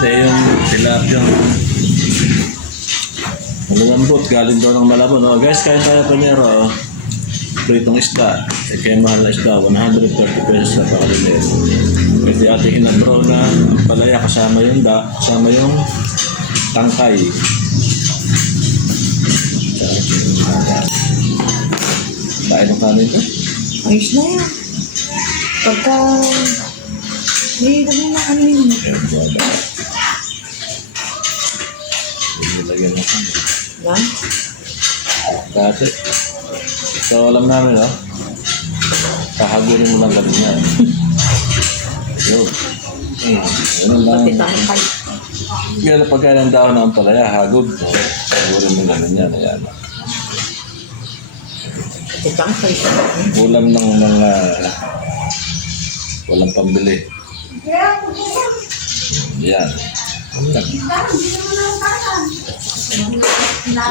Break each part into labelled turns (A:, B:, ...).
A: Hindi, yung tilapia. Malambot, galing daw ng Malabon. Oh, guys, kain tayo panero. Oh. Pritong isda. Eh, kaya mahal na isda. 130 pesos na pakalimero. Pwede ating inabro na palaya kasama yung da, kasama yung tangkay. Tayo ng kanin ko.
B: Ayos na yan. Pagka... Hindi, mo na ano
A: nilagyan ng kanin.
B: Yan.
A: Dati. So, alam namin, no? Kahagurin mo lang ganyan. Yun. Hmm. Ganun lang.
B: Pati tayo kayo.
A: Ganun pagka ng daon ng palaya, hagod. No? Kahagurin mo ganun yan. Ayan.
B: Pati tayo kayo.
A: Ulam ng mga walang pambili. Yan. Yan.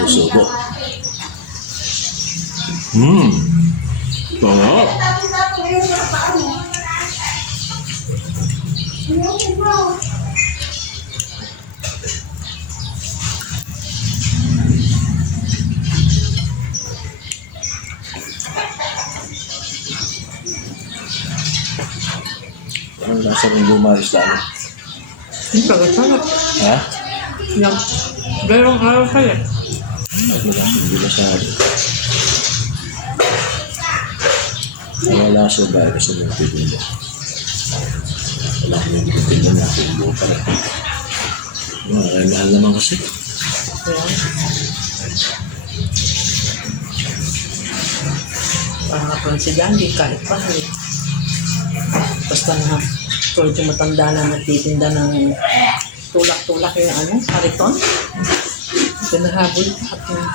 A: Susubo. Hmm. Sarap. Ang lasa ng lumayos na.
B: Yung pagkasarap.
A: Ha?
B: Yan. Dalawang araw kayo.
A: At wala akong hindi masyado. Wala sa bahay kasi may. Wala akong hindi titinda na ako yung pa rin. Ano, ay mahal naman kasi.
B: Ako si Dandy, kahit pa. eh. Basta na, tulad yung matanda na nagtitinda ng tulak-tulak yung ano, kariton. Pinahabol at yung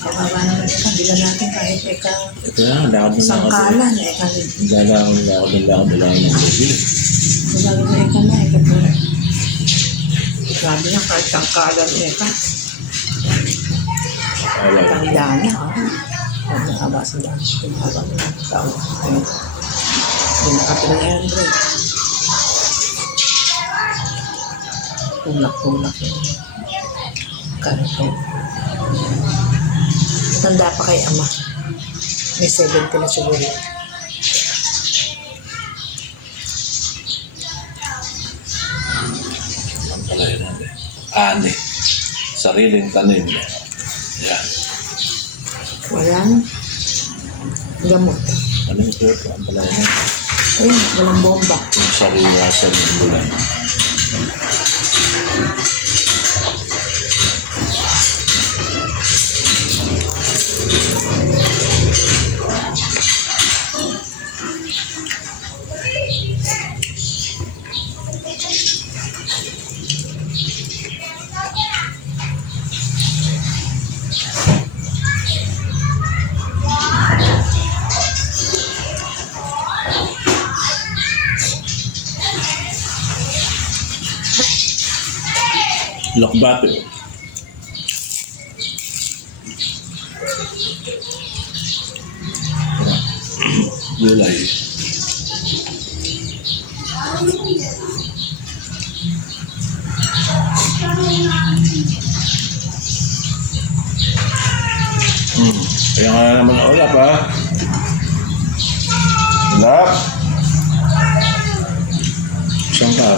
B: kawawa naman ika, bila natin kahit ika
A: Ito na, lakad na
B: isang
A: lakad.
B: kalan, ika
A: Lalakad na lakad na lakad na lakad ng bibili.
B: Sabi na ika na, ika po. Sabi niya kahit isang kalan, ika.
A: Wala.
B: Tanda niya, ah. Huwag na aba sa dami. Pinahaba ang tao. Ayun. Hindi nakapila yan, bro. Tulak-tulak yun. Kanto. Tanda pa kay ama. May 70 na siguro.
A: Ang natin. Ani. Sariling tanim. Yan.
B: Wala na. Gamot.
A: Yung ito? Ang natin.
B: Ayun, walang bomba.
A: Yung sariwasan ng bulan. Lokbate. Gulay. Hmm. Kaya nga naman ulap ha. Ulap. Saan ka?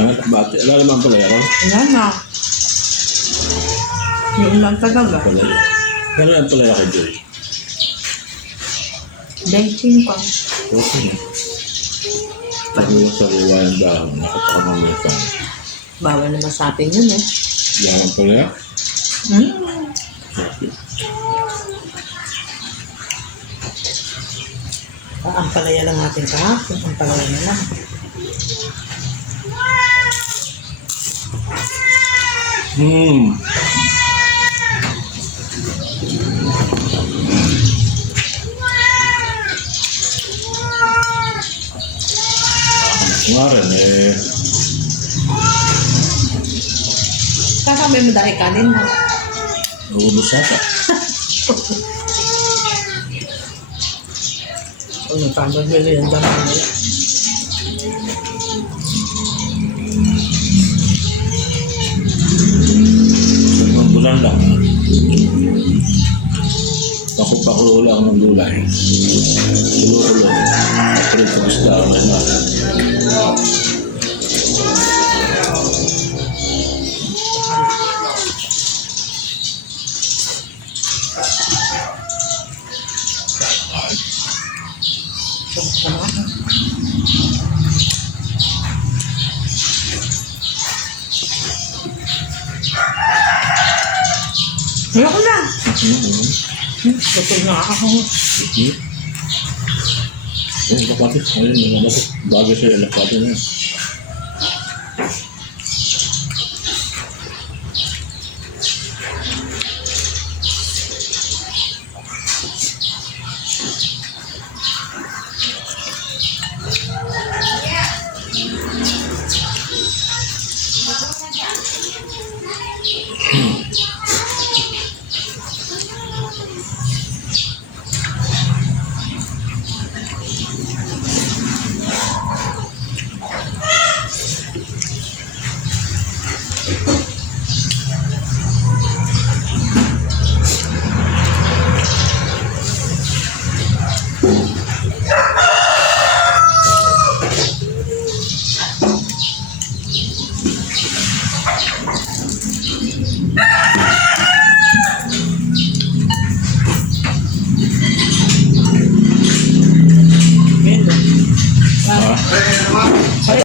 A: Ano? Bati. Wala naman pala yan.
B: Wala na. Yung lang talaga.
A: Pala yan. Ano yan pala ako, Joy?
B: Dating pa.
A: Okay na. Pag yung sa riwayan dahon, nakataka ng mga
B: Bawal naman sa atin yun eh.
A: Pala.
B: Hmm? Ah, ang palaya lang natin kahapon. Ang palaya na lang.
A: Hmm. Nga rin eh.
B: Kasama mo dahil kanin mo.
A: Naubos yata.
B: Ano ka, magbili yan dyan mo.
A: Bulan lang. Paku-pakulo lang ng gulay. Kulo-kulo. Isda. Wala na.
B: So, ano? Ayoko na. Tutog na ako.
A: Hmm. Yung kapatid, ayun, yung kapatid. Bago siya, lapatid na.